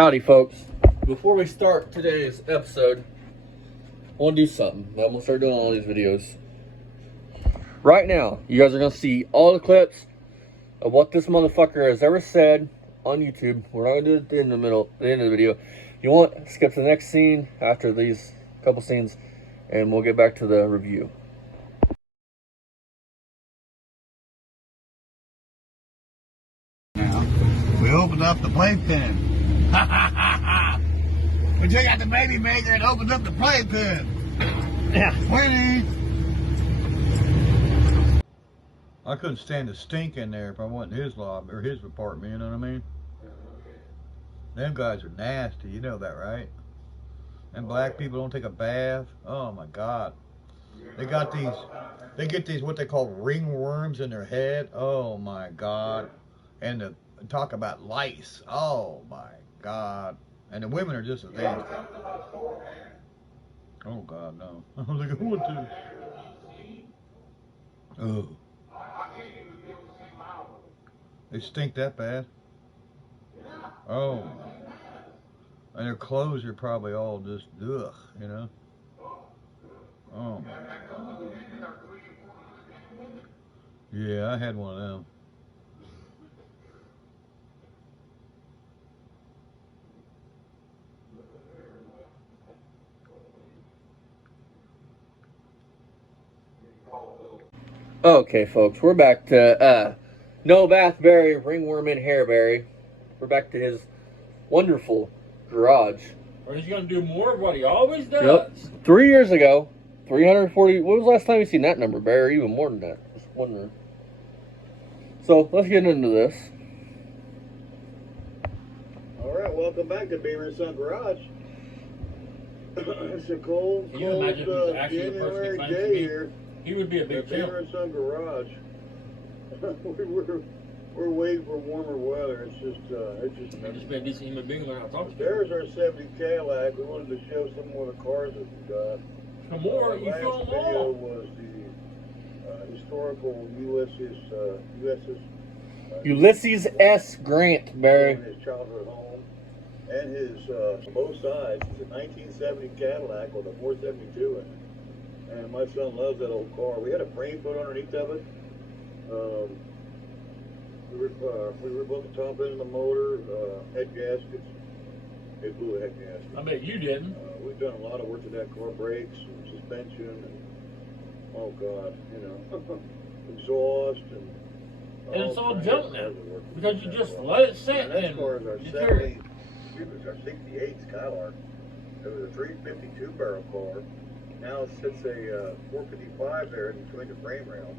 Howdy, folks. Before we start today's episode, I want to do something. I'm going to start doing all these videos. Right now, you guys are going to see all the clips of what this motherfucker has ever said on YouTube. We're not going to do it at the end of the video. If you want, skip to the next scene after these couple scenes, and we'll get back to the review. Now, we opened up the playpen. We took out the baby maker and opened up the playpen. Yeah. Winnie! I couldn't stand the stink in there if I went in his lobby or his apartment, you know what I mean? Them guys are nasty, you know that, right? And black people don't take a bath. Oh my God. They get these what they call ringworms in their head. Oh my God. And talk about lice. Oh my God. And the women are just as nasty. Oh God, no. I was like, what the? Oh. They stink that bad. Oh. And their clothes are probably all just ugh, you know. Oh my God. Yeah, I had one of them. Okay, folks, we're back to No Bathberry, Ringworm and Hairberry. We're back to his wonderful garage. Or he's going to do more of what he always does. Yep. 3 years ago, 340. What was the last time you seen that number, Barry? Even more than that. Just wondering. So let's get into this. All right, welcome back to Beamer & Son Garage. It's a cold, Can you imagine if he was actually the person January that claims to day be? here He would be a at big Beamer champ. & Son Garage. we're waiting for warmer weather. It's just He'd just be a decent human being and learn how to talk to There's our 70 Cadillac. We wanted to show some more of the cars that we got. Some more, you last feel them video all. was the historical Ulysses S. Grant, Barry. his childhood home and his both sides. It's a 1970 Cadillac with a 472 in it. And my son loves that old car. We had a frame put underneath of it. We rebuilt the top end of the motor, head gaskets. It blew a head gasket. I bet you didn't. We've done a lot of work to that car, brakes and suspension and, oh God, you know, exhaust and And it's all kinds junk of now. work Because with you that just car. let it sit And that and car is our deteriorate. 68 Skylark. It was a 352 barrel car. Now it sits a 455 there in between the frame rails.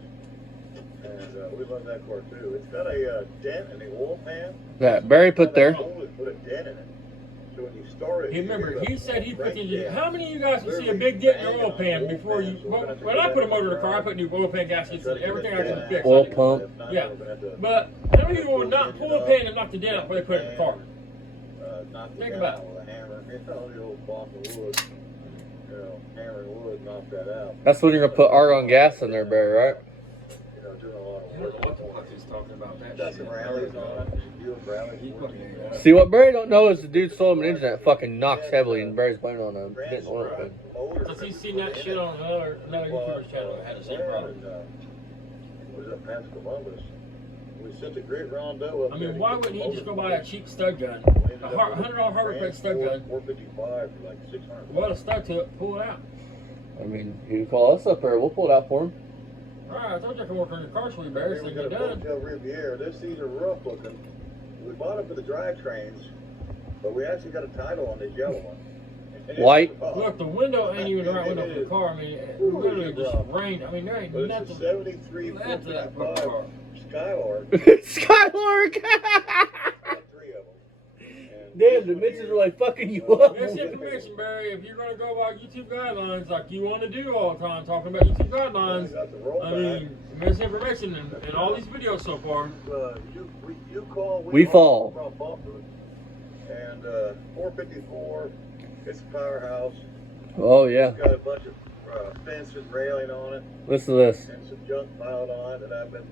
And we love that car too. It's got a dent in the oil pan. That Barry put there. Only put a dent in it. So when you start it, He remember, he said he put the. down. How many of you guys can see a big dent in your oil pan before you? When I put a motor in the car, I put new oil pan gaskets and everything I can fix. Oil pump. Yeah. But how many people would not pull a pin and knock the dent out before they put it in the car? Think about it. With a hammer. It's all the old block of wood. You know, hammering wood, knock that out. That's when you're gonna put argon gas in there, Barry, right? You know, doing a lot I of don't work. know what the fuck he's talking about. That Got shit. some rallies on it. You and Bradley. See, what Barry don't know is the dude sold him an engine that fucking knocks heavily, and Barry's blaming on a dent oil pan. Because he's seen that shit on another YouTuber's channel that had the same problem. Was up past Columbus. We sent the great Rondo up I there mean, to why get wouldn't the he just go motor buy a fixed. cheap stud gun? We ended A up $100 with Harbor Freight stud gun. 455 for like 600. What a stud to it, pull it out. I mean, you can call us up there. We'll pull it out for him. Alright, I told you I can work on your car for you, Barry, so We you got get a done. Boattail Riviera. These are rough looking. We bought them for the drivetrains, but we actually got a title on this yellow one. And it's White. rough. Look, the window ain't even the right window for the car. I mean, it literally just rough. rained. I mean, there ain't But it's nothing a 73 left to that 455 car. Skylark. Skylark! Got 3 of them. And Damn, this the one bitches here- are like fucking you up. Misinformation, Barry. If you're going to go by YouTube guidelines like you want to do all the time, talking about YouTube guidelines, Got the rollback. I mean, misinformation in all these videos so far. You call, We fall. From Buffalo. And 454, it's a powerhouse. Oh, yeah. It's got a bunch of fence and railing on it, Listen to this. and some junk piled on it that I've been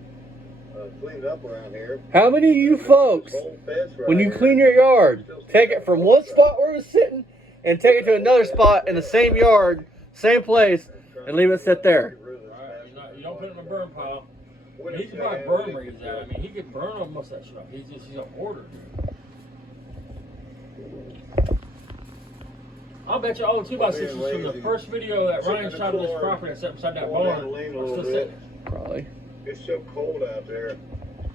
cleaned up around here. How many of you folks, when you clean your yard, take it from one spot where it's sitting and take it to another spot in the same yard, same place, and leave it sit there? You don't put it in a burn pile. He could probably burn where he's at. I mean, he could burn on most of that stuff. He's a hoarder. I'll bet you all the 2x6s from the first video that Ryan shot of this property that's beside that barn are still sitting. Probably. It's so cold out there.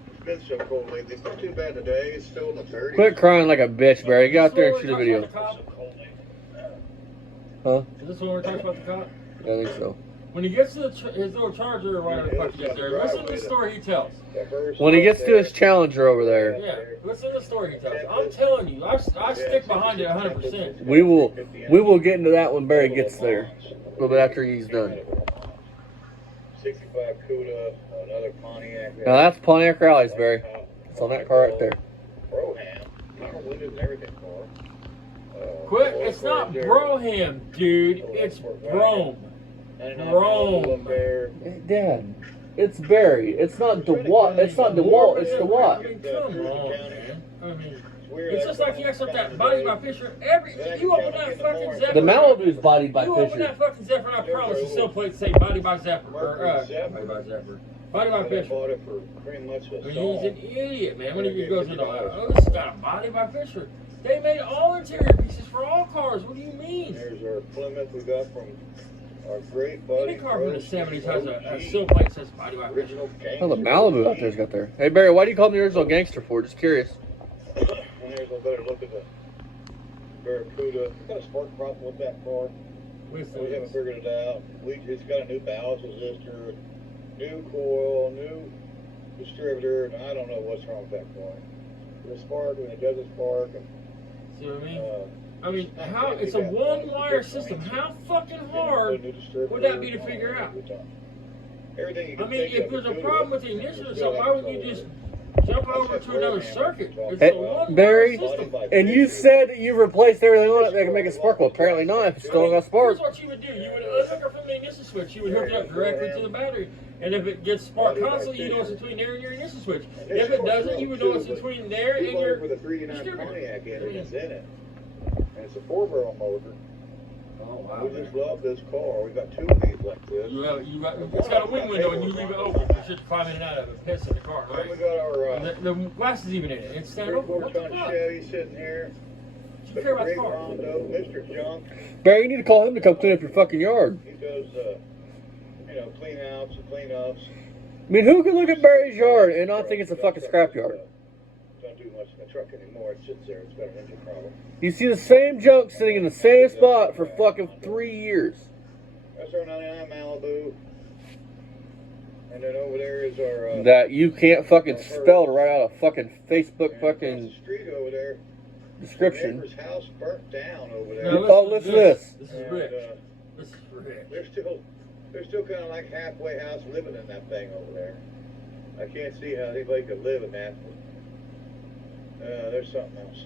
It's been so cold lately. It's not too bad today. It's still in the 30s. Quit crying like a bitch, Barry. Get out there and shoot a video. Huh? Is this when we're talking about the cop? I think so. When he gets to his little Charger or whatever the fuck he gets there, listen to the story he tells. When he gets to his Challenger over there, Yeah, listen to the story he tells. I'm telling you, I stick behind it 100%. we will get into that when Barry gets there. A little bit after he's done. 65 Cuda, another Pontiac. Now that's Pontiac Rallies, Barry. It's on that car right there. Broham. Power windows and everything car. Quit, it's not Broham, dude. It's Brome. Brome. Dad, it's Barry. It's not DeWalt. It's not DeWalt. It's I DeWalt. mean, come on, man. I mean, it's just like you got something that body by Fisher. You open that fucking Zephyr. The Malibu's bodied by You open that Fisher. fucking Zephyr, and I promise you still play say body by Zephyr. Or, body by Zephyr. Body by I Fisher. bought it for pretty much a I mean, song. he's an idiot, man. When he goes into, oh, this has got a body by Fisher. They made all interior pieces for all cars. What do you mean? There's our Plymouth we got from our great buddy. Any car from the 70s has a sill plate that says body by Fisher. Original Oh, the Malibu out there's got there. Hey, Barry, why do you call him the original gangster for? Just curious. And there's a better look at the Barracuda. Got a spark problem with that car. We haven't figured it out. It's got a new ballast resistor, new coil, new distributor, and I don't know what's wrong with that car. The spark, when it doesn't spark, and See what I mean? I mean, how it's a one-wire system. How fucking hard would that be to figure out? Everything you I can mean, think if of there's to a do problem with it. the ignition or something, why would you just jump over to another circuit? It's Hey, a one-wire Barry, system. and you said that you replaced everything on it that can make it spark. Well, apparently not. If it's still got spark. Here's what you would do. You would unhook it from the ignition switch. You would hook it up directly to the battery. And if it gets spark constantly, you know it's between there and your ignition switch. If it doesn't, you would know it's between there and We bought your it with a 389 Pontiac engine that's in it. And it's a 4-barrel motor. Oh, wow. We just love this car. We got 2 of these like this. It's got a wing window and you leave it open. You should climb in and out of it. Piss in the car, Then we right? got our And the glass is even in it. It's standing open. 3/4 What the ton fuck? Chevy sitting here. Do you care about the Big car? Rondo, Mr. Junk. Barry, you need to call him to come clean up your fucking yard. He does, clean outs and clean ups. I mean, who can look at Barry's yard and not think it's a fucking scrapyard? Don't do much in the truck anymore. It sits there. It's got an engine problem. You see the same junk sitting in the same spot for fucking 3 years. That's our 99 Malibu. And then over there is our, That you can't fucking spell right out of fucking Facebook and fucking across the street over there. description. Neighbor's house burnt down over there. Now, Oh, listen to this. This is And, rich. This is rich. they're still kind of like halfway house living in that thing over there. I can't see how anybody could live in that. There's something else.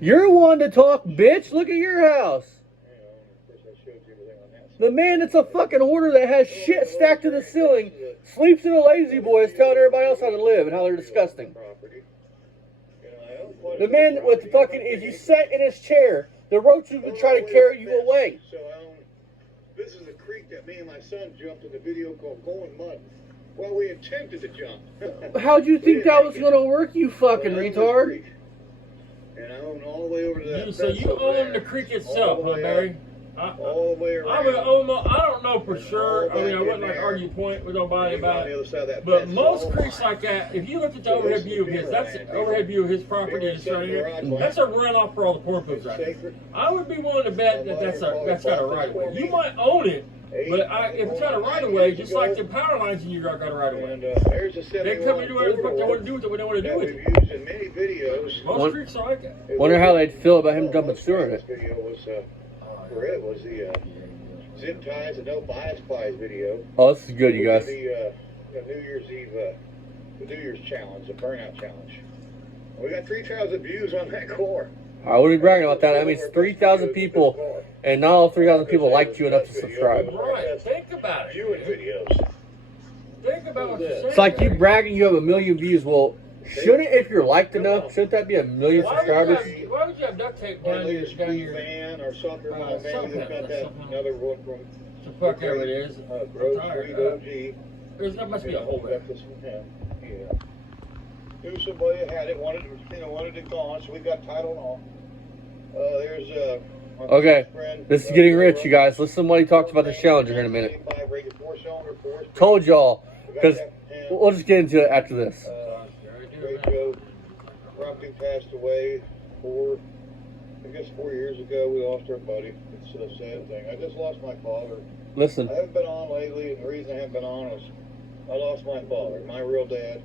You're one to talk, bitch. Look at your house. You know, of course I showed you everything on that side. The man that's a fucking hoarder that has shit stacked to the ceiling, sleeps in a lazy boy, is telling everybody else how to live and how they're disgusting. Property. You know, I own quite a The bit man of with the property. fucking, if you sat in his chair, the roaches would try to carry you away. So this is a creek that me and my son jumped in the video called Going Mud. Well, we attempted to jump. How'd you think that was gonna work, you fucking retard? And I own all the way over to that. So you own the creek itself, huh, Barry? All the way around. I would almost, I don't know for sure. I mean, I wouldn't like argue point with nobody about it. But most creeks like that, if you look at the overhead view of his, that's the overhead view of his property and surrounding here. That's a runoff for all the porn poops right there. I would be willing to bet that that's got a right of way. You might own it, but if it's got a right of way, just like the power lines in your yard got a right of way. And there's a They come and do whatever the fuck they want to do with it when they want to do with we've it. used in many videos. Most creeks are like that. Wonder how they'd feel about him dumping sewer in it. This video was for it was the zip ties and no bias plies video. Oh, this is good, you guys. The New Year's Eve, the New Year's challenge, the burnout challenge. We got 3,000 views on that core. I wouldn't be bragging about that. That means 3,000 people, and not all 3,000 people liked you enough to subscribe. Right, think about it. Viewing videos. Think about what you're saying. It's like you bragging you have 1 million views. Well, shouldn't, if you're liked enough, shouldn't that be 1 million subscribers? Why would you have duct tape down your van or soccer mom, man, we've got that another one from the fuck ever it is? Grove Street OG. There must be a hole there. Yeah. Knew somebody that had it, wanted it gone, so we got title and all. There's Okay, this is getting rich, you guys. Listen to what he talks about the Challenger here in a minute. Told y'all, because we'll just get into it after this. Great Joe Rumpke passed away 4 years ago. We lost our buddy. It's a sad thing. I just lost my father. Listen. I haven't been on lately, and the reason I haven't been on is I lost my father. My real dad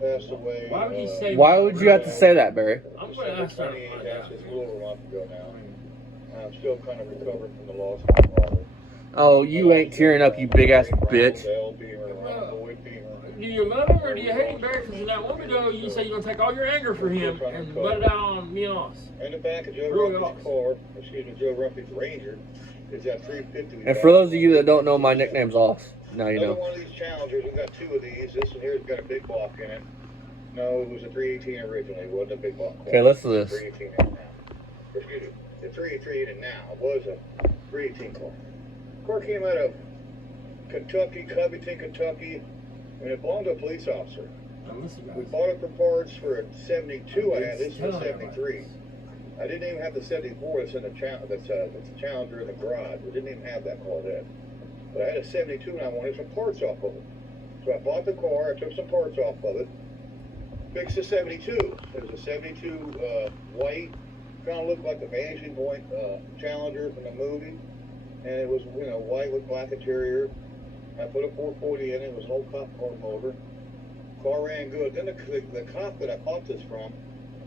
passed away. Why would you say? Why would you have to say that, Barry? I'm going to ask her. That's just a little over a month ago now. I'm still kind of recovering from the loss of my father. Oh, you ain't tearing up, you big ass bitch. Do you love him or do you hate him, Barry? Because in that one video, you say you're going to take all your anger for him and let it out on me and us. In the back of Joe Rumpke's car, Joe Rumpke's Ranger, is that 350. And for those of you that don't know, my nickname's Oss. Now you know. Another one of these Challengers, we've got 2 of these. This one here's got a big block in it. No, it was a 318 originally. It wasn't a big block. Okay, listen to this. 318 in it now. Excuse me. The 383 in it now. It was a 318 car. The car came out of Kentucky, Covington, Kentucky, and it belonged to a police officer. We bought it for parts for a 72 I had. This is a 73. I didn't even have the 74 that's in the that's a Challenger in the garage. We didn't even have that car then. But I had a 72 and I wanted some parts off of it. So I bought the car, I took some parts off of it, fixed the 72. It was a 72 white, kind of looked like the Vanishing Point Challenger from the movie. And it was, white with black interior. I put a 440 in it. It was an old cop car motor. Car ran good. Then the cop that I bought this from,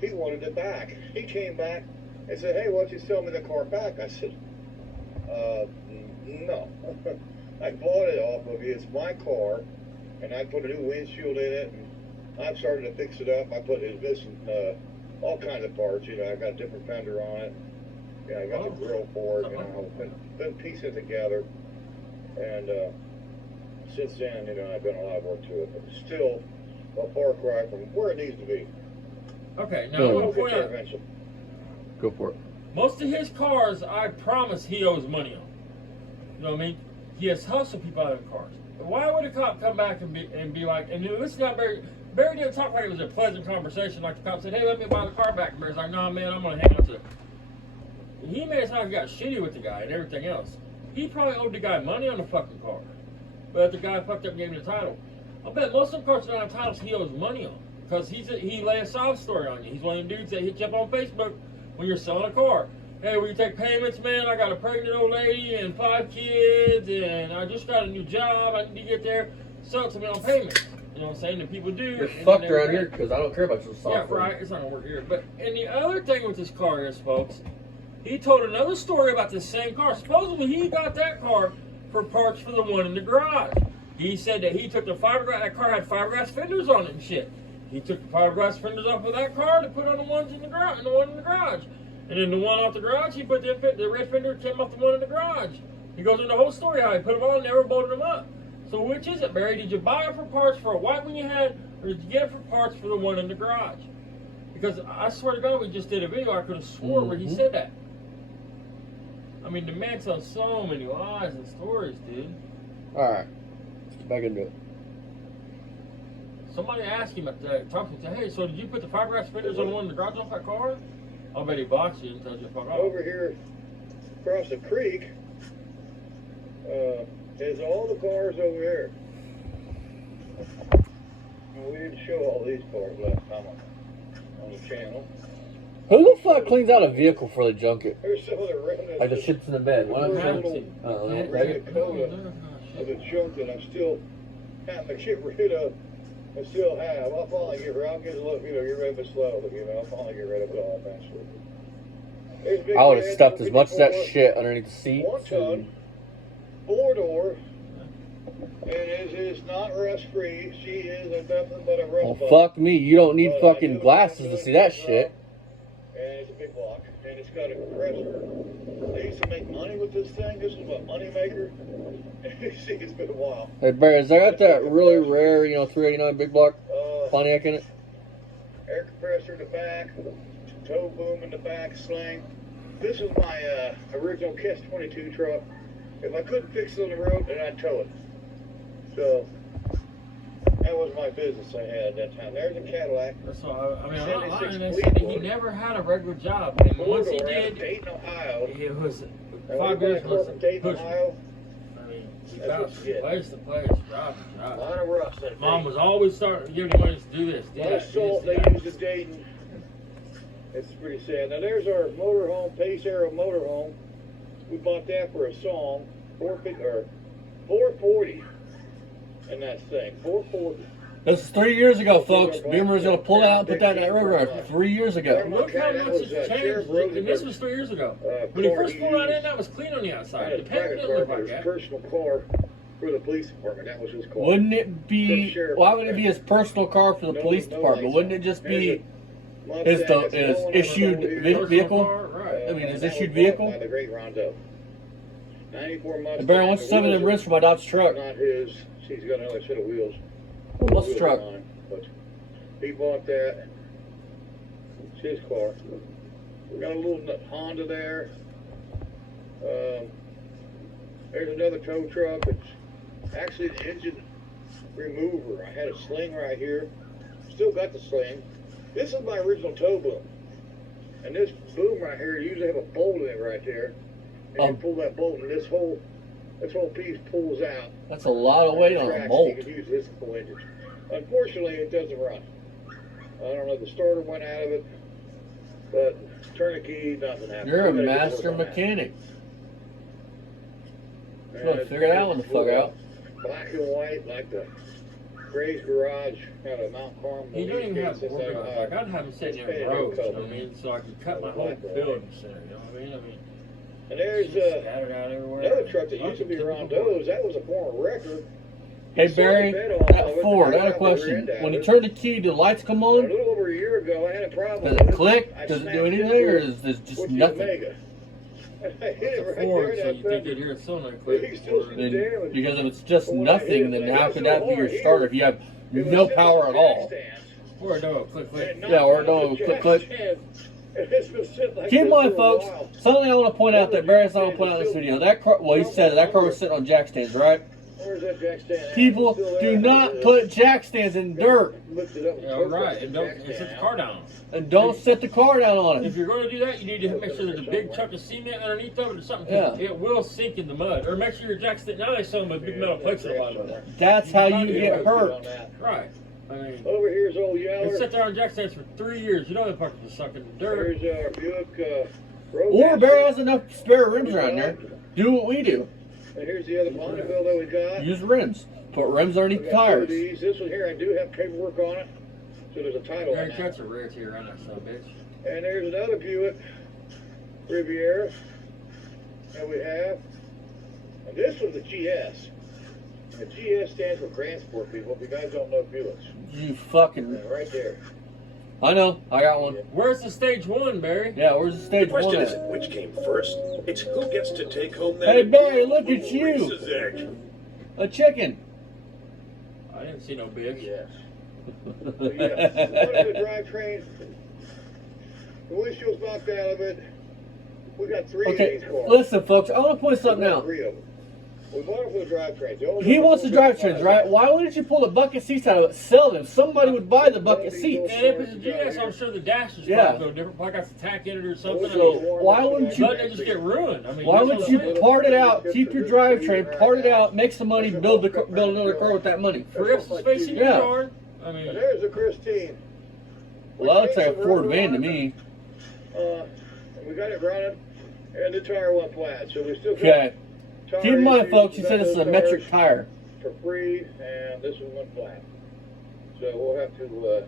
he wanted it back. He came back and said, "Hey, why don't you sell me the car back?" I said, no. I bought it off of you. It's my car. And I put a new windshield in it. And I've started to fix it up. I put it missing all kinds of parts. I got a different fender on it. I got the grill for it. Been piecing it together. And since then, I've done a lot of work to it. But it's still a far cry from where it needs to be. Okay, now I'm going to point out. Go for it. Most of his cars, I promise he owes money on. You know what I mean? He has hustled people out of cars. Why would a cop come back and be like, and listen to Barry didn't talk like it was a pleasant conversation. Like the cop said, "Hey, let me buy the car back." And Barry's like, "No, man, I'm going to hang on to it." He made it sound like he got shitty with the guy and everything else. He probably owed the guy money on the fucking car. But the guy fucked up and gave him the title. I bet most of the cars that don't have titles he owes money on. Because he lay a sob story on you. He's one of the dudes that hit you up on Facebook when you're selling a car. "Hey, will you take payments, man? I got a pregnant old lady and 5 kids, and I just got a new job. I need to get there. Sell it to me on payments." You know what I'm saying? And people do. You're fucked around here because I don't care about your software. Yeah, right. It's not going to work here. But, and the other thing with this car is, folks, he told another story about this same car. Supposedly, he got that car for parts for the one in the garage. He said that he took the fiberglass, that car had fiberglass fenders on it and shit. He took the fiberglass fenders off of that car to put on the ones in the garage, and the one in the garage. And then the one off the garage, he put the red fender came off the one in the garage. He goes into the whole story how he put them on and never bolted them up. So which is it, Barry? Did you buy it for parts for a white one you had, or did you get it for parts for the one in the garage? Because I swear to God, we just did a video, I could have swore where he said that. I mean, the man tells so many lies and stories, dude. Alright, let's get back into it. Somebody asked him at the talk to him, "Hey, so did you put the fiberglass fenders on the one in the garage off that car?" I bet he boxed you and tells you to fuck off. Over here across the creek is all the cars over there. Well, we didn't show all these cars last time on the channel. Who the fuck cleans out a vehicle for the junket? There's some of the remnants. Like the shit's in the bed. Why don't have you? to. Of the junk that I'm still having to get rid of. I still have. I'll finally get rid of it. I'll get rid of it slowly. I'll finally get rid of it all eventually. I would have stuffed as much of that shit underneath the seat. 1 ton, 4-door, and it is not rust free. She is nothing but a rust. Well, fuck me. You don't need fucking glasses to see that shit. and it's a big block, and it's got a compressor. They used to make money with this thing. This was a money maker. You see, it's been a while. Hey Barry, is that that really rare, 389 big block Pontiac in it? Air compressor in the back, tow boom in the back, sling. This is my original KISS 22 truck. If I couldn't fix it on the road, then I'd tow it. So that was my business I had at that time. There's a Cadillac. That's all. I mean, I'm not lying. 76 They said that he Fleetwood. never had a regular job, and once he Ford around did, Dayton, Ohio. it was And 5 when you years buy a car was from Dayton, pushing. Ohio, I mean, he That's bounced what you from get. place to place, job to a job. lot of rust. That Mom day. was always starting to give him money to do this, do A lot that, of do salt this, they do use in Dayton. It's pretty sad. Now there's our motorhome, Pace Arrow motorhome. We bought that for a song, 440, and that thing, 440. This is 3 years ago, folks. Beamer's gonna pull it out and put that in that road 3 years ago. that. Look how much it's changed. Sheriff And this was 3 years ago. When he first pulled that in, that was clean on the Not outside. his The paint private didn't car, look but like his that. personal car for the police department. That was his car. Wouldn't it be? Why would it be his personal car for the police department? Wouldn't it just be his issued vehicle? Car, right. I mean, his that issued was bought vehicle? By the great Rondo. 94 Mustang. And Barry, what's The 7 of them wheels wrists for my Dodge are truck? Not his. He's got another set of wheels. What's the Wheels truck? are mine, but he bought that. It's his car. We got a little Honda there. There's another tow truck. It's actually the engine remover. I had a sling right here. Still got the sling. This is my original tow boom. And this boom right here, you usually have a bolt in it right there. And you pull that bolt, and this whole piece pulls out. That's a lot of weight on a Tracks, bolt. You can use this full engine. Unfortunately, it doesn't run. I don't know, the starter went out of it, but turn the key, nothing happened. You're a We gotta get master to work on that. mechanic. And Well, figure that one the fuck out. Black and white, like the Gray's Garage out of Mount Carmel. He don't even have to It's work like, on it. Like, I'd have him sitting there in rows, you know what I mean? So I could cut my whole building center, you know what I mean? and there's shit scattered out everywhere. another truck that used to be around those. That was a former wrecker. Hey Barry, that Ford, I had a question. When you turn the key, do the lights come A on? little over a year ago, I had a problem Does with it it. click? I Does it smashed do anything, into or it is this just with the nothing? Omega. I hit it It's a right Ford, there, so and you I think said, you'd hear a cylinder Well, click. he's still before- sitting Then, because if it's just But when I hit nothing, it, then like, how it could was that so be your hard starter here. if you have it was no sitting power on at the all? jack stands, Or no, click, and click. it knocked Yeah, or out no, the click, jack click. stand. And it's been sitting like Keep in this mind, for a folks, while. something I want to point out that Barry's not going to point out in this video. That car, well, he said that car was sitting on jack stands, right? Where's that jack stand at? People It's still do there. not put jack stands in dirt, Lift it up and Yeah, took right. that And don't jack and set stand the out. car down. and don't set the car down on If it. you're going to do that, you need to make sure there's a big chunk of cement underneath of it or something. 'Cause Yeah. It will sink in the mud. Or make sure your jack stand. Now they sell them with big metal plates at the bottom of there. That's how you Yeah, get hurt. on that. Right. I mean, Over here's old they Yeller. sit there on jack stands for 3 years. You know the fucking was sunk in the dirt. There's our Buick Road. Or Barry has enough spare rims around there. Do what we do. And here's the other Bonneville that we got. Use rims. Put rims underneath We the got two of tires. these. This one here, I do have paperwork on it. So there's a title on Gary that. Cuts a rare tear on that son of a bitch. And there's another Buick Riviera that we have. And this one's a GS. And the GS stands for Transport, people. If you guys don't know Buicks. You fucking. Right there. I know. I got one. Where's the stage one, Barry? Yeah, where's the The stage one question at? isn't which came first, it's who gets to take home that Hey, Barry, look at you. Reese's egg. A chicken. I didn't see no bitch. Yes. So, yeah. One of the drivetrain. The windshield's knocked out of it. We got three Okay, of these cars. listen, folks. I want to point something We got out. three of them. We bought them for the drivetrains. The only He one wants the that goes drivetrains, by- right? Why wouldn't you pull the bucket seats out of it? Sell them. Somebody would buy the bucket seats. And if it's a GS, I'm sure the dash is Yeah. probably no different. Probably got some tack in it or something. So, why wouldn't you- But they just get ruined. I mean, Why that's would what you I'm saying. part it out, keep your drivetrain, part it out, make some money, build another car with that money? Free up some space in your Yeah. yard. I mean, And there's the Christine. We Well, that looks like a changed the Ford rubber van to on me. it. We got it running, and the tire went flat. So we still got Okay. tire Keep in mind, issues. folks, he We got said this is a those metric tires tire. for free, and this one went flat. So we'll have to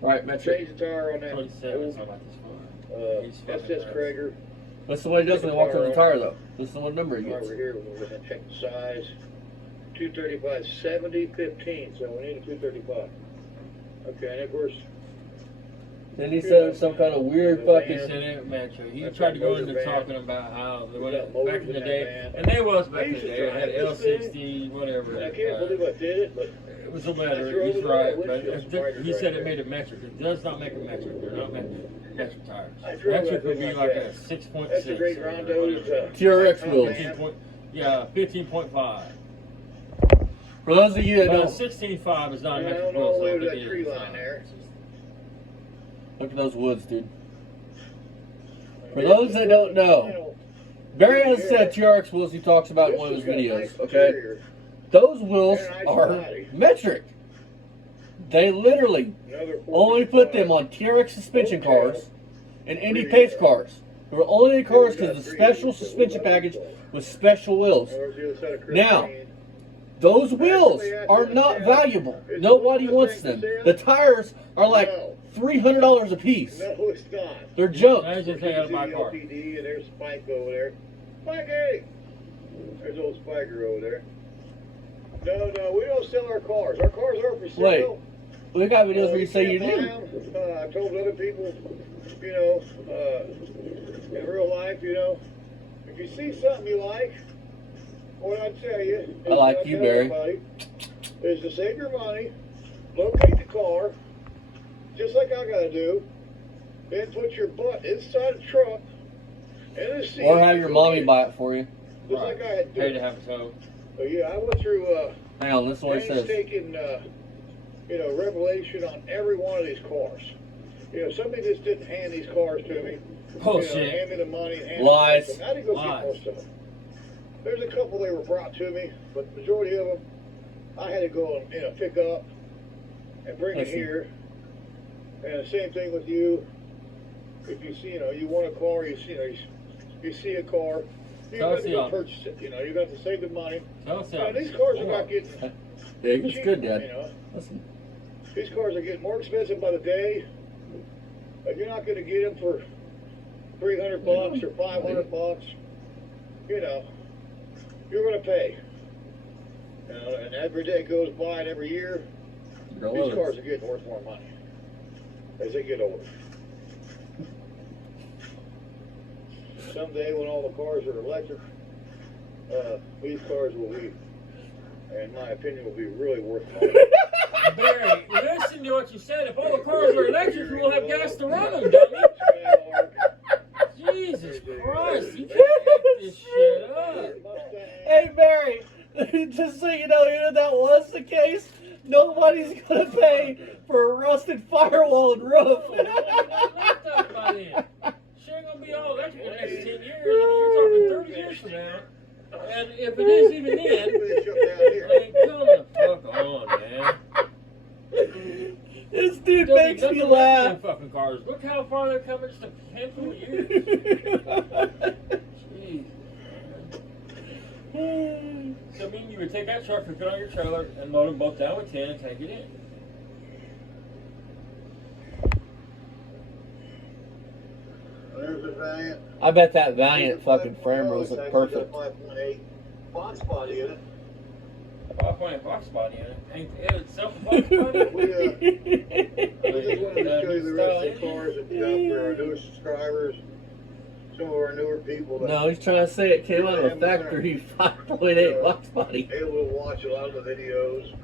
Right, metric. change the tire on that 27. old It's not like this one. SS Krager. That's the way he does when he walks over the tire, though. This is the one number he gets. Over here, we're going to check the size. 235, 70, 15. So we need a 235. Okay, and of course, Then he said some kind of weird He fucking. said it metric. He tried to go into talking about how they went back in the day, and they was back in the day. It had L60, whatever. I can't believe I did it, but It was a letter. He's right, but he said it made a metric. It does not make a metric. They're not metric tires. Metric would be like a 6.6. that's a great Rondo's. TRX wheels. 15.5. For those of you that But a don't 16.5 is not a I metric don't know wheel. all So the way what to it that is, tree it's line not. there. look at those woods, dude. For those that don't know, Barry has said TRX wheels he talks about in one of his videos. Okay, those wheels are metric. They literally only put them on TRX suspension cars and Indy Pace cars. They were only in cars because of the special suspension package with special wheels. Now, those wheels are not valuable. Nobody wants them. The tires are like $300 a piece. No, it's not. They're junk. Imagine if they had a buy car. LPD, and there's Spike over there. Spikey! There's old Spiker over there. No, we don't sell our cars. Our cars are for sale. Wait, we got videos where you say you can't do. buy 'em. I told other people, you know, in real life, you know, if you see something you like, what I'd tell you, is I like what you, tell Barry. everybody, is to save your money, locate the car, just like I gotta do, then put your butt inside the truck, and the seat. Or have your mommy buy it for you. Just like I had to Pay do. to have a tow. So yeah, I went through, Hang on, this is what it says. painstaking, you know, revelation on every one of these cars. You know, somebody just didn't hand these cars to me. Bullshit. You know, hand me the money. Hand Lies. Me the I didn't go Lies. see most of them. There's a couple they were brought to me, but the majority of them I had to go and, you know, pick up and bring it Listen. here. And the same thing with you. If you see, you know, you want a car, you see, you see a car, you Tell got us to the go option. purchase it. You know, you got to save the money. Tell us Now, that. these cars are not getting Yeah, it's cheap, good, You Dad. know, Listen. these cars are getting more expensive by the day. If you're not going to get them for $300 or $500, you know, you're going to pay. You know, and every day goes by, and every year, these cars are getting worth more money as they get older. Someday, when all the cars are electric, these cars will be, in my opinion, will be really worth money. Barry, listen to what you said. If all the cars are electric, we will have gas to run them, dummy. Jesus Christ, you can't make this shit up. Hey, Barry, just so you know, even if that was the case, nobody's going to pay for a rusted firewall and roof. She ain't gonna be all electric in the next 10 years. I mean, you're talking 30 years from now. And if it is even then, I mean, come the fuck on, man. This dude Doesn't makes nothing me left laugh. in them fucking cars. Look how far they're coming just a handful of years. Jeez. So I mean, you would take that truck and put it on your trailer and load them both down with 10 and take it in. There's a Valiant. I bet that Valiant fucking frame rails look perfect. 5.8 box body in it. 5.8 box body in it. Ain't it itself a box body? We just wanted to show you the rest of the cars that we got for our newest subscribers, some of our newer people that No, he's trying to say it came out of a factory 5.8 box body. able to watch a lot of the videos.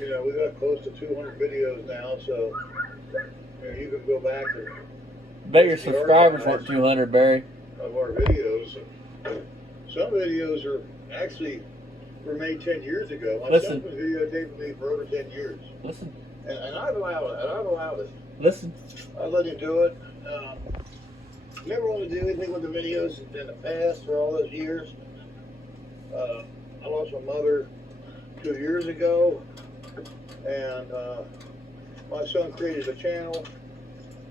You know, we got close to 200 videos now, so you know, you can go back and Bet your subscribers weren't 200, Barry. of our videos. Some videos are actually were made 10 years ago. My Listen. son was videotaping me for over 10 years, Listen, and I've allowed it. I've allowed it. listen. I let him do it. Never want to do anything with the videos in the past for all those years. I lost my mother 2 years ago, and my son created a channel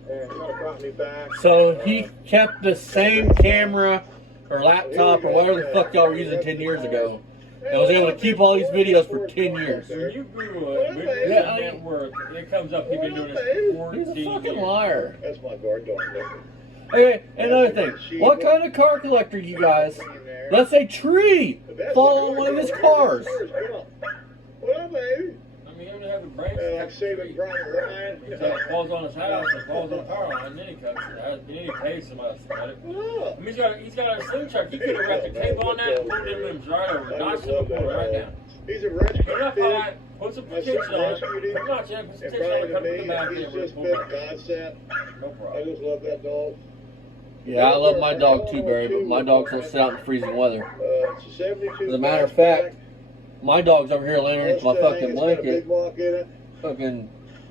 and kind of brought me back. So he kept the same camera or laptop or whatever the fuck y'all were using 10 years ago. And was able to keep all these videos for 10 years. When you Google net worth, it comes up. He's been doing this for 14 He's a fucking years. liar. That's my guard dog. Okay, another thing. What kind of car collector you guys? Let's say tree fall on one of his cars. What up, baby? I mean, you have the brakes, cuts the Saving tree. Private Ryan. So it falls on his house, it falls on the power line, and then he cuts it. And then he pays somebody to cut it. Oh, I mean, he's got a sling truck. He could have wrapped a cable on that and pulled them limbs right over. Nice and pull it right down. he's a rescue Put it up pig. high, put some protection on it. Put a notch in, put some And protection on probably it, to cut me, it in the back he's end, just pull been a back. godsend. No I problem. just love that dog. Yeah, I love my dog too, Barry, but my dogs don't sit out in freezing weather. It's a 72. As a matter of fact, my dog's over here laying underneath my fucking blanket, Big block in it, fucking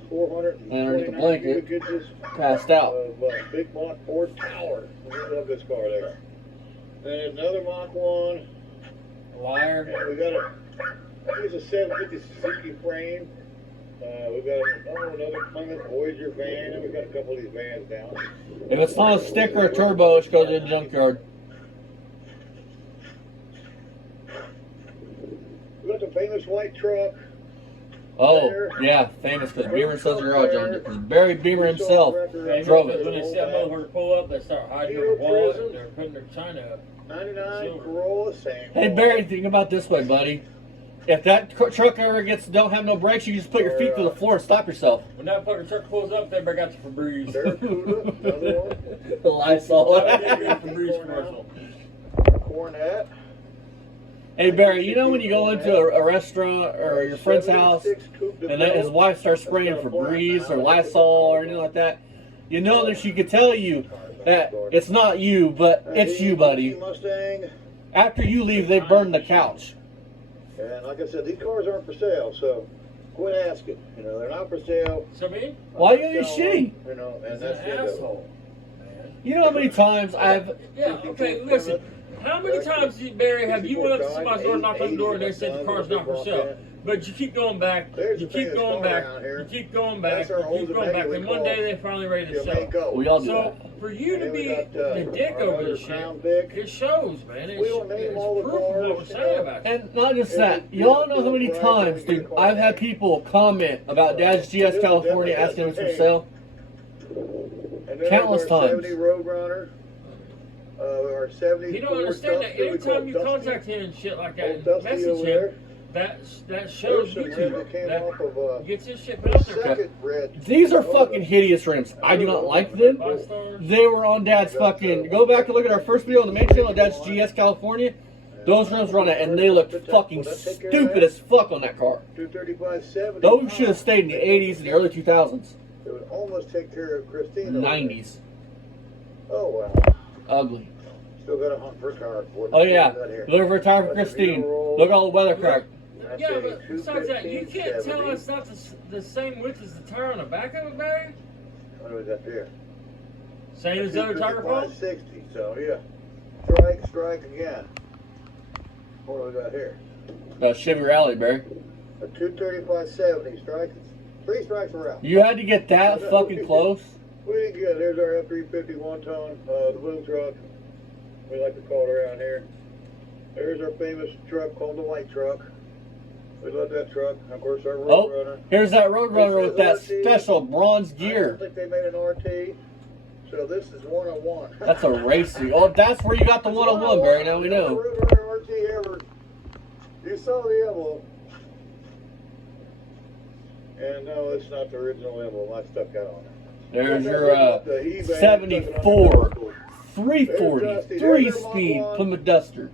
429 underneath the blanket. cubic inches passed out. of big block Ford Tower. We love this car there. And another Mach 1. Liar. And we got I think it's a 750 Suzuki frame. We got another Plymouth Voyager van, and we got a couple of these vans down. If it's not a stick or a turbo, it should go to the junkyard. We got the famous white truck. Oh, yeah, famous because Beamer sells a garage on it. 'Cause Barry Beamer himself drove it. When they see that motherfucker pull up, they start hiding their wallet and they're putting their china up. 99 Corolla, same. Hey, Barry, think about it this way, buddy. If that truck ever don't have no brakes, you just put your feet to the floor and stop yourself. When that fucking truck pulls up, they got the Febreze. Barracuda, another one. The Lysol. Febreze commercial. Cornet. Hey, Barry, you know when you go into a restaurant or your friend's house and then his wife starts spraying Febreze or Lysol or anything like that, you know that she could tell you that it's not you, but it's you, buddy. Mustang. After you leave, they burn the couch. And like I said, these cars aren't for sale, so quit asking. You know, they're not for sale. So me? Why are you shitty? You know, and He's that's an it. though. asshole. Man. You know how many times I've... Yeah, okay, listen. How many times, Barry, have you went up to somebody's door, knocked on the door, and they said the car's not for sale? But you keep going back, you keep going back, you keep going back, you keep going back, and one day they finally ready to sell. Jamaica. We all do So, that. for you to And then we be got, the dick our over other this shit, Crown Vic. it shows, man. It's We don't name all the proof of what we're cars, saying you know. about you. And not just that, y'all know how many times, dude, I've had people comment about Dad's GS California asking if it's for sale. And then Countless there's our times. 70 Roadrunner. Our 70 You don't understand that. Anytime you contact him and shit like that, and message him, that shows YouTube that gets his shit put out there. Second red. These are fucking hideous rims. I do not like them. Five stars. They were on Dad's fucking... Go back and look at our first video on the main channel of Dad's GS California. Those rims were on it, and they looked fucking stupid as fuck on that car. 235/70. Those should have stayed in the 80s and the early 2000s. It would almost take care of Christina. 90s. Oh, wow. Ugly. Still got to hunt for a car. Oh yeah, look for a tire for Christine. Look at all the weather crack. Yeah, but besides that, you can't tell it's not the same width as the tire on the back of it, Barry? What was that there? Same as the other tire pump? 60, so yeah. Strike again. What do we got here? Chevy Rally, Barry. A 235/70 strike. 3 strikes are out. You had to get that fucking close. We didn't get it. There's our F350 one-ton, the boom truck. We like to call it around here. There's our famous truck called the white truck. We love that truck. Of course, our Oh, Roadrunner. here's that Roadrunner with that special bronze I gear. don't think they made an RT. So this is 101. That's a racing. Oh, that's where you got the 101, Barry. Now we know. Roadrunner RT ever. You saw the emblem. And no, it's not the original emblem. I stuck that on there. There's your 74 340 3-speed Plymouth Duster.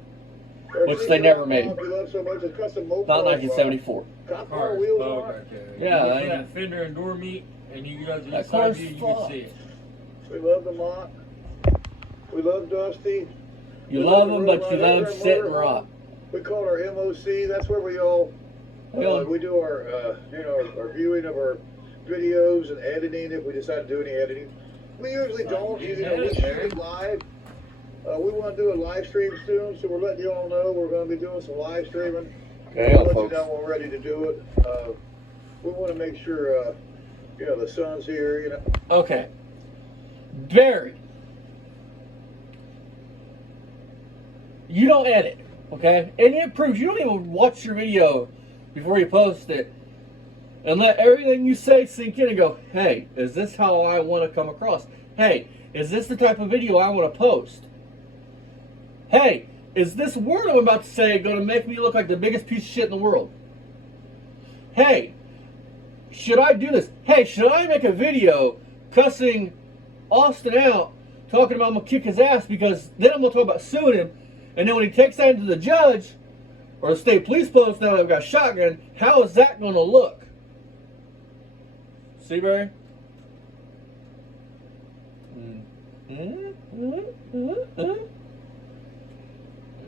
Which they never made. Not 1974. Got Car car is wheels bug on it. right there. Yeah, You I- put that fender and door meat, and you guys That inside car's you, you fucked. can see it. We love the Mach. We love Dusty. You love them, but you let them sit and rot. We call it our MOC. That's where we all we do our our viewing of our videos and editing if we decide to do any editing. We usually don't. We shoot live. We want to do a live stream soon, so we're letting you all know we're going to be doing some live streaming. Okay, We'll let you folks. know when we're ready to do it. We want to make sure the sun's here. Okay. Barry. You don't edit, okay? And it proves you don't even watch your video before you post it and let everything you say sink in and go, hey, is this how I want to come across? Hey, is this the type of video I want to post? Hey, is this word I'm about to say going to make me look like the biggest piece of shit in the world? Hey, should I do this? Hey, should I make a video cussing Austin out, talking about I'm gonna kick his ass because then I'm gonna talk about suing him, and then when he takes that into the judge or the state police post now that I've got a shotgun, how is that gonna look? See, Barry?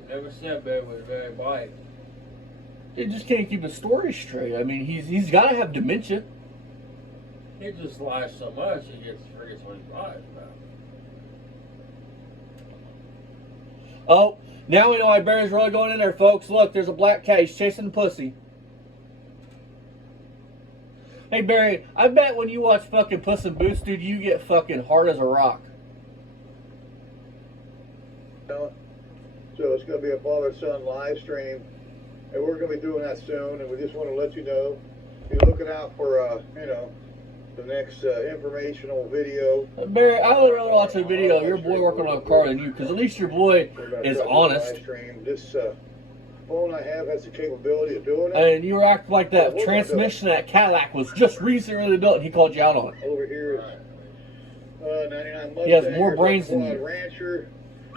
Never said Barry was very bright. He just can't keep his story straight. I mean, he's got to have dementia. He just lies so much he forgets what he lies about. Oh, now we know why Barry's really going in there, folks. Look, there's a black cat. He's chasing the pussy. Hey, Barry, I bet when you watch fucking Puss in Boots, dude, you get fucking hard as a rock. So it's going to be a father-son live stream, and we're going to be doing that soon. And we just want to let you know, be looking out for the next informational video. Barry, I would rather watch a video of your boy working on a car than you, because at least your boy is honest. This phone I have has the capability of doing it. And you were acting like that transmission that Cadillac was just recently built, and he called you out on it. Over here is 99 Mustang. He has more brains than Quad you. Rancher.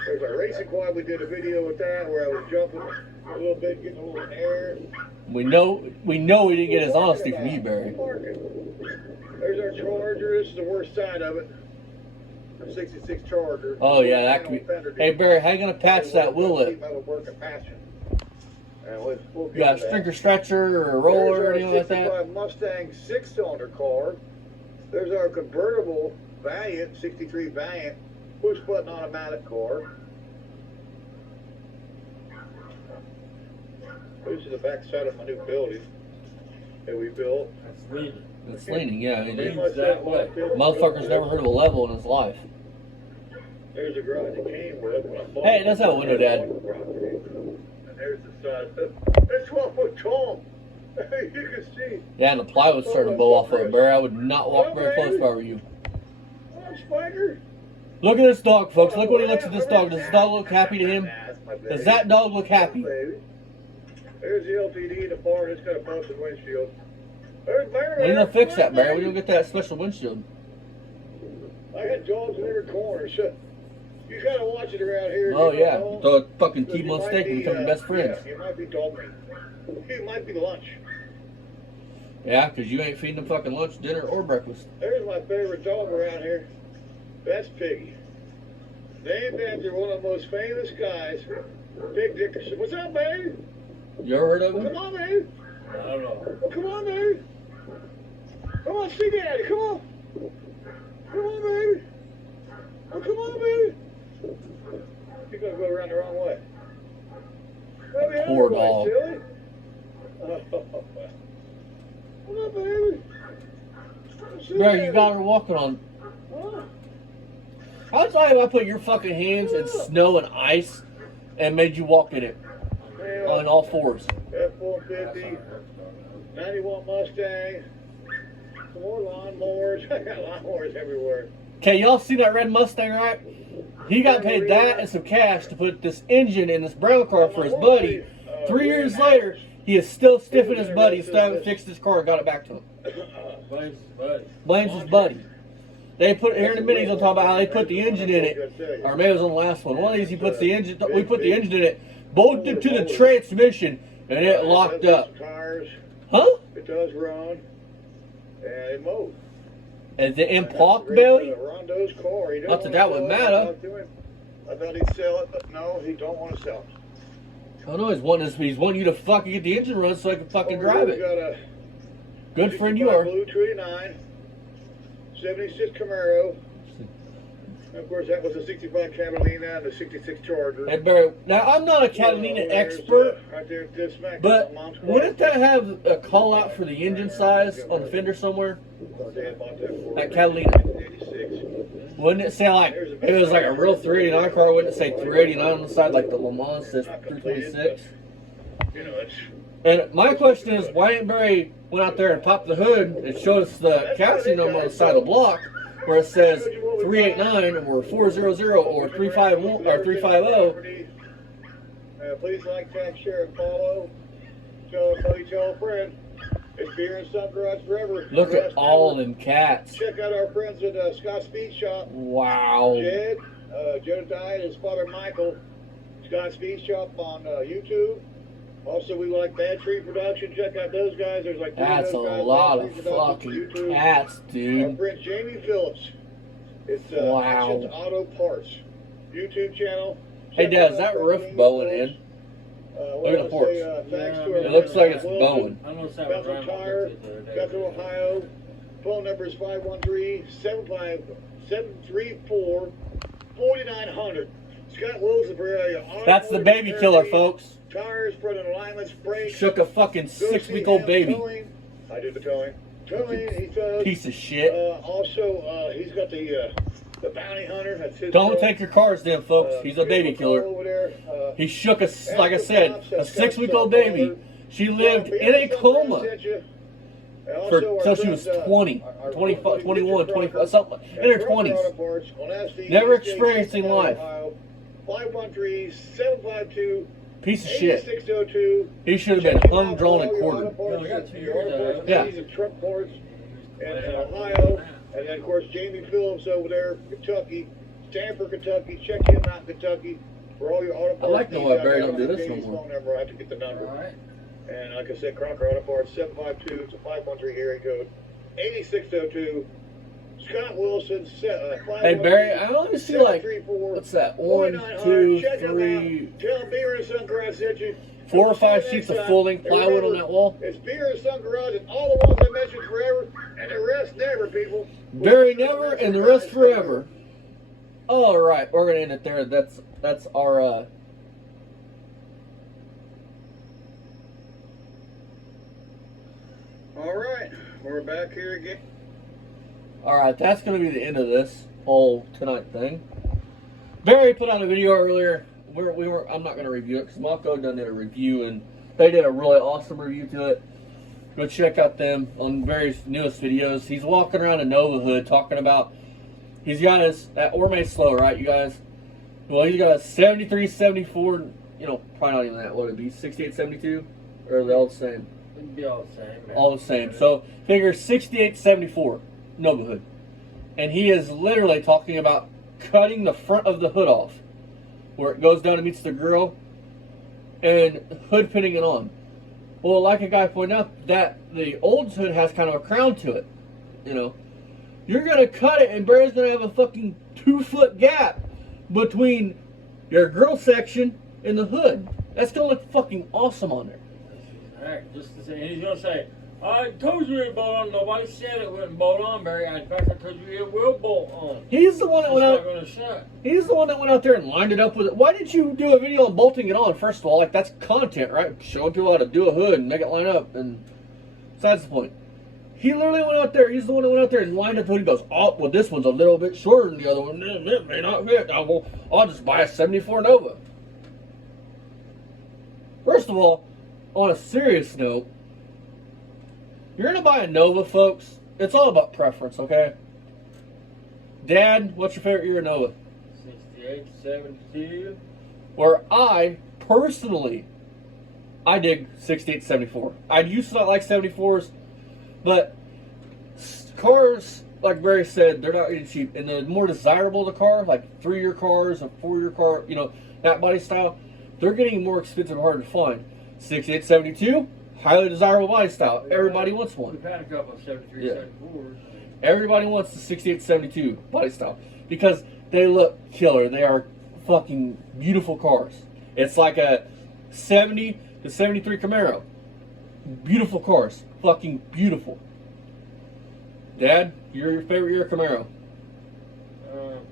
There's our racing quad. We did a video with that where I was jumping a little bit, getting a little in the air. We know we didn't get his honesty from you, Barry. There's our Charger. This is the worst side of it. A 66 Charger. Oh yeah, that could be. Hey Barry, how you gonna patch that wheel lip? You got a stringer stretcher or a roller or anything like that? Mustang 6-cylinder car. There's our convertible Valiant, 63 Valiant, push-button automatic car. This is the back side of my new building that we built. That's leading. It's leaning, yeah. I mean, Leans that way. motherfucker's never heard of a level in his life. There's a garage it came with. When I bought Hey, it does have a window, Dad. And there's the side. It's 12 foot tall. You can see. Yeah, and the plywood's starting to blow off of it, Barry. I would not walk very close if I were you. Oh, Spiker. Look at this dog, folks. Look when he looks at this dog. Does this dog look happy to him? Does that dog look happy? Baby. There's the LTD in the bar. It's got a busted windshield. There's Barry. We need to fix that, Barry. We don't get that special windshield. I got dogs in every corner. So you gotta watch it around here. Oh, you yeah. know? The fucking So you T-Bone might steak and be, become your best friends. Yeah, you might be dog meat. You might be lunch. Yeah, because you ain't feeding them fucking lunch, dinner, or breakfast. There's my favorite dog around here. That's Piggy. Named after one of the most famous guys, Pig Dickerson. What's up, baby? You ever heard of Come him? on, baby. I don't know. Oh, come on, baby. Come on, see daddy. Come on. Come on, baby. Oh, come on, baby. You're going to go around the wrong way. Go the other Poor way, dog. silly. Come on, baby. See Barry, you daddy. got her walking on. Huh? How's it if I put your fucking hands in snow and ice and made you walk in it on all fours? F-150, 91 Mustang, some more lawnmowers. I got lawnmowers everywhere. Okay, y'all see that red Mustang, right? He got paid that and some cash to put this engine in this brown car for his buddy. 3 years later, he is still stiffing his buddy. He still haven't fixed his car and got it back to him. Blames his buddy. Blames his buddy. They put here in a minute. He's gonna talk about how they put the engine in it, or maybe it was on the last one. One of these, he puts the engine. We put the engine in it, bolted it to the transmission, and it locked up. Tires, Huh? it does run, and it mows. Is it in park belly? Rondo's car. He Not doesn't that that wanna would sell it. matter. I talked to him. I thought he'd sell it, but no, he don't want to sell it. I know he's wanting you to fucking get the engine run so I can fucking Over here drive we it. got a Good friend you 65 are. Blue 29, 76 Camaro. And of course, that was a 65 Catalina and a 66 Charger. Hey Barry, now I'm not a Catalina expert, Right there at this smack. but Mom's car. wouldn't that have a call out for the engine size on the fender somewhere? Dad bought that for That me. Catalina. 86. Wouldn't it say like, if it was like a real 389 car, wouldn't it say 389 on the side like the Le Mans says 326? You know, it's And my question is, why didn't Barry went out there and popped the hood and showed us the chassis number on the side of the block where it says 389 or 400 or 351 or 350? Please like, tag, share, and follow. Tell a buddy, tell a friend. It's Beer and Sun Garage Forever. Look at Rest all never. them cats. Check out our friends at Scott's Speed Shop. Wow. Jed, Jedediah, and his father Michael. Scott's Speed Shop on YouTube. Also, we like Bad Tree Production. Check out those guys. There's like That's a those guys, lot Bad of Tree Production, fucking YouTube. cats, Our dude. friend Jamie Phillips. It's Wow. Actions Auto Parts YouTube channel. Hey, Check Dad, out is that our roof friend bowing Jamie in? Phillips. Look at the porch. Thanks to Yeah, our It looks like it's Wilson, bowing. I know that Bethel Tire, Bethel, Ohio. Phone number is 513-734-4900. Scott Wilson for That's the baby killer, folks. Tires, front and alignments, brakes. Shook a fucking Go see 6-week-old him baby. towing. I did the towing. Towing, he does. Piece of shit. Also, he's got the bounty hunter. That's his Don't truck. take your cars then, folks. He's a baby killer. Over there. He shook a, like I said, a 6-week-old baby. She lived in a coma for till she was 20, 25, 21, 25, something in her 20s. Never experienced in life. 513-752 Piece of shit. 8602. He should have been hung, drawn, and quartered. Yeah. He's a truck parts in Ohio. And then, of course, Jamie Phillips over there, Kentucky. Stanford, Kentucky. Check him out in Kentucky for all your auto parts. I like the way Barry don't do this no Jamie's more. phone number. I have to get the number. All right. And like I said, Crocker Auto Parts, 752, it's a 513 area code, 8602. Scott Wilson, Hey, Barry, I only see like, what's that? 1, 2, 3, Tell Beer and Sun Garage sent you. 4 or 5 sheets of full-length plywood on that wall. It's Beer and Sun Garage and all the ones I mentioned forever, and the rest never, people. Barry never and the rest forever. All right, we're gonna end it there. That's our All right, we're back here again. all right. That's gonna be the end of this whole tonight thing. Barry put out a video earlier. I'm not gonna review it because Mako done did a review and they did a really awesome review to it. Go check out them on Barry's newest videos. He's walking around in Nova Hood talking about. He's got his that Orme Slow, right, you guys? Well, he's got a 73, 74. You know, probably not even that. What would it be? 68, 72, or are they all the same? It'd be all the same, man. All the same. So figure 68, 74, Nova Hood. And he is literally talking about cutting the front of the hood off, where it goes down and meets the grill, and hood pinning it on. Well, like a guy pointed out, that the old hood has kind of a crown to it. You know, you're gonna cut it, and Barry's gonna have a fucking 2-foot gap between your grill section and the hood. That's gonna look fucking awesome on there. Heck, just to say, and he's gonna say, I told you it bolt on. Nobody said it wouldn't bolt on, Barry. In fact, I told you it will bolt on. He's the one that It's went not out. gonna shut. He's the one that went out there and lined it up with it. Why did you do a video on bolting it on? First of all, like that's content, right? Showing people how to do a hood and make it line up. And besides the point, he literally went out there. He's the one that went out there and lined up the hood. He goes, "Oh, well, this one's a little bit shorter than the other one. It may not fit. I'll just buy a 74 Nova." First of all, on a serious note, you're gonna buy a Nova, folks. It's all about preference, okay? Dad, what's your favorite year of Nova? 68, 72. Where I personally, I dig 68, 74. I used to not like 74s, but cars, like Barry said, they're not really cheap. And the more desirable the car, like 3-year cars, a 4-year car, you know, that body style, they're getting more expensive and harder to find. 68, 72, highly desirable body style. Everybody wants one. We've had a couple of 73, Yeah. 74s. Everybody wants the 68, 72 body style because they look killer. They are fucking beautiful cars. It's like a 70 to 73 Camaro. Beautiful cars. Fucking beautiful. Dad, your favorite year of Camaro?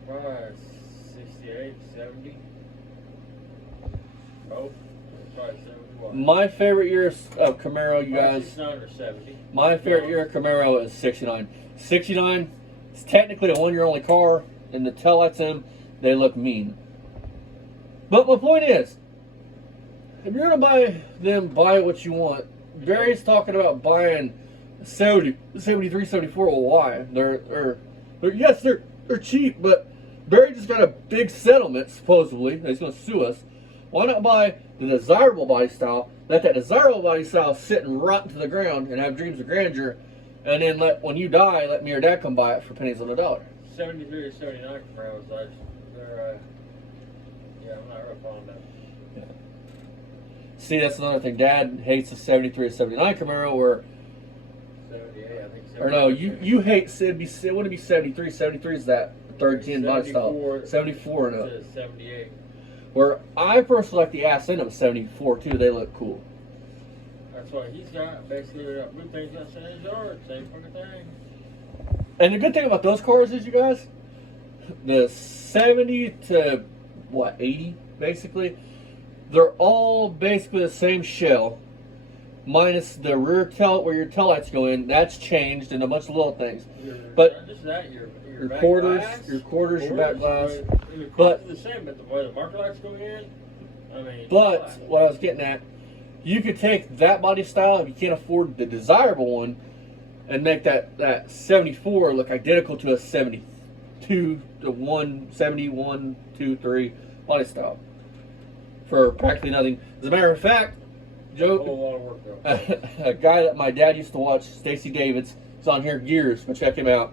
Probably 68, 70. Both. Probably 71. My favorite year of Camaro, you guys. 69 or 70. My favorite year of Camaro is 69. 69 is technically a one-year only car, and the taillights in them, they look mean. But my point is, if you're gonna buy them, buy what you want. Barry's talking about buying 70, 73, 74. Well, why? Yes, they're cheap, but Barry just got a big settlement supposedly. He's gonna sue us. Why not buy the desirable body style let that desirable body style sit and rot to the ground and have dreams of grandeur, and then when you die, let me or dad come buy it for pennies on the dollar. 73 to 79 Camaros, they're, yeah, I'm not real fond of them. See, that's another thing. Dad hates the 73 to 79 Camaro, or 78, I think. 78. or no, you hate it wouldn't be 73. 73 is that third gen body style. 74 and up. 78. Where I personally like the ass end of 74 too. They look cool. That's what he's got. Basically, good things got set in his yard. Same fucking thing. And the good thing about those cars is, you guys, the 70 to what 80 basically, they're all basically the same shell, minus the rear tail where your tail lights go in. That's changed, and a bunch of little things. But not just that, your back quarters, glass, your back glass. Your But- quarters are the same, but the way the marker lights go in, I mean. But what I was getting at, you could take that body style if you can't afford the desirable one, and make that 74 look identical to a 72 to 171, 2, 3 body style for practically nothing. As a matter of fact, a Joe, whole lot of work though. a guy that my dad used to watch, Stacy Davids, is on here, Gears. Go check him out.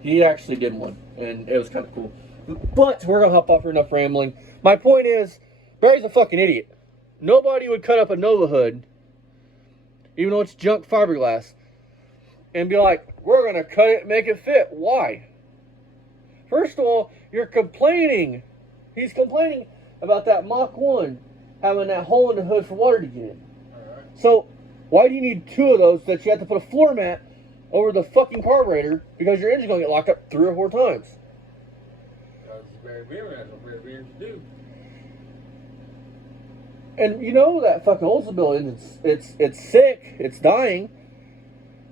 He actually did one, and it was kind of cool. But we're gonna hop off for enough rambling. My point is, Barry's a fucking idiot. Nobody would cut up a Nova hood, even though it's junk fiberglass, and be like, we're gonna cut it and make it fit. Why? First of all, you're complaining. He's complaining about that Mach 1 having that hole in the hood for water to get in. Alright. So, why do you need two of those that you have to put a floor mat over the fucking carburetor because your engine's gonna get locked up 3 or 4 times? Because it's very weird. That's what very weird to do. And you know that fucking Oldsmobile engine, it's sick, it's dying.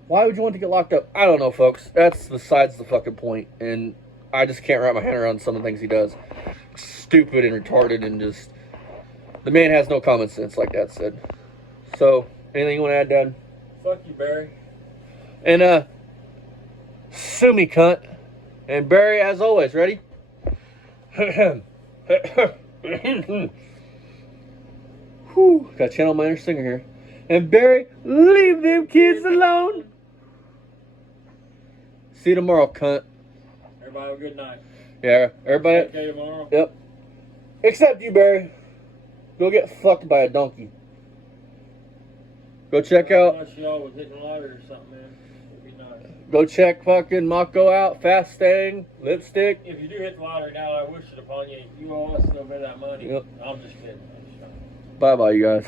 Why would you want to get locked up? I don't know, folks. That's besides the fucking point. And I just can't wrap my head around some of the things he does. Stupid and retarded, and just the man has no common sense, like Dad said. So, anything you want to add, Dad? Fuck you, Barry. And sue me, cunt. And Barry, as always, ready? Whew, got to channel my inner singer here. And Barry, leave them kids alone. See you tomorrow, cunt. Everybody have a good night. Yeah, everybody. Okay, tomorrow. Yep. Except you, Barry. Go get fucked by a donkey. Go check out. Unless y'all was hitting a lottery or something, man. It'd be nice. Go check fucking Mako out. Fast Stang, Lipstick. If you do hit the lottery now, I wish it upon you. You owe us a little bit of that money. Yep. I'm just kidding. Bye bye, you guys.